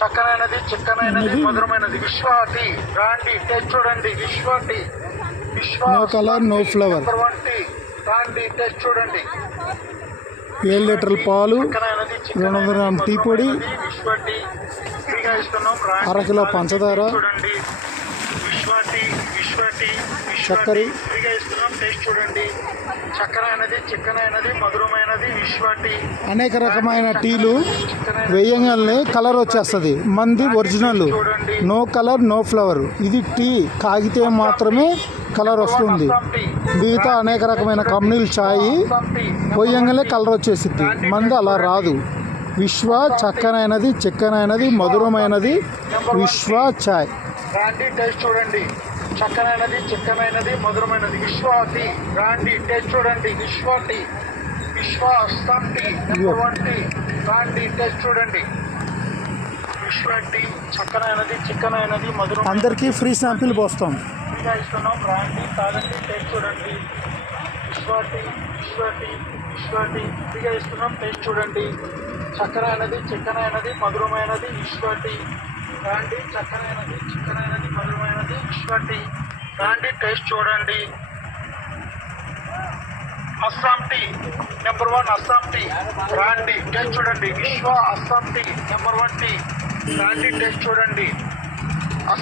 చక్కనైనది, చిక్కనైనది, మధురమైనది. విశ్వ టీ రాండి, టేస్ట్ చూడండి. Vishwa tea, Vishwa no colour no flavour. Number 1 tea రాండి, టేస్ట్ చూడండి. 7 లీటర్ల పాలు, చక్కనైనది, 200 గ్రాముల టీ పొడి, విశ్వ టీ ఫ్రీగా ఇస్తున్నాం. అరకిలో పంచదార, చూడండి. విశ్వ టీ, విశ్వ టీ, చక్కెర ఫ్రీగా ఇస్తున్నాం. టేస్ట్ చూడండి. చక్కనైనది, చిక్కనైనది, మధురమైనది. విశ్వ టీ. అనేక రకమైన టీలు వేయంగానే కలర్ వచ్చేస్తుంది. మంది original, no colour no flavour. ఇది టీ కాగితే మాత్రమే కలర్ వస్తుంది. మిగతా అనేక రకమైన కంపెనీలు ఛాయ్ పోయంగానే కలర్ వచ్చేసిద్ది. మంది అలా రాదు. విశ్వ చక్కనైనది, చిక్కనైనది, మధురమైనది. విశ్వ ఛాయ్ రాండి, టేస్ట్ చూడండి. చక్కనైనది, చిక్కనైనది, మధురమైనది. విశ్వ టీ రాండి, టేస్ట్ చూడండి. విశ్వ టీ, విశ్వ అస్సాం టీ నెంబర్ 1 టీ రాండి, టేస్ట్ చూడండి. విశ్వ టీ చక్కనైనది, చిక్కనైనది, మధురం. అందరికీ ఫ్రీ శాంపిల్ పోస్తాం. ఫ్రీగా ఇస్తున్నాం. రాండి, తాగండి, టేస్ట్ చూడండి. విశ్వ టీ, విశ్వ టీ, విశ్వ టీ ఫ్రీగా ఇస్తున్నాం. టేస్ట్ చూడండి. చక్కనైనది, చిక్కనైనది, మధురమైనది. విశ్వ టీ రాండి, చక్కనైనది, చిక్కనైనది, మధురమైనది. విశ్వ టీ రాండి, టేస్ట్ చూడండి. Assam tea number 1 Assam tea రాండి, టేస్ట్ చూడండి. Vishwa Assam tea number 1 tea రాండి, టేస్ట్ చూడండి.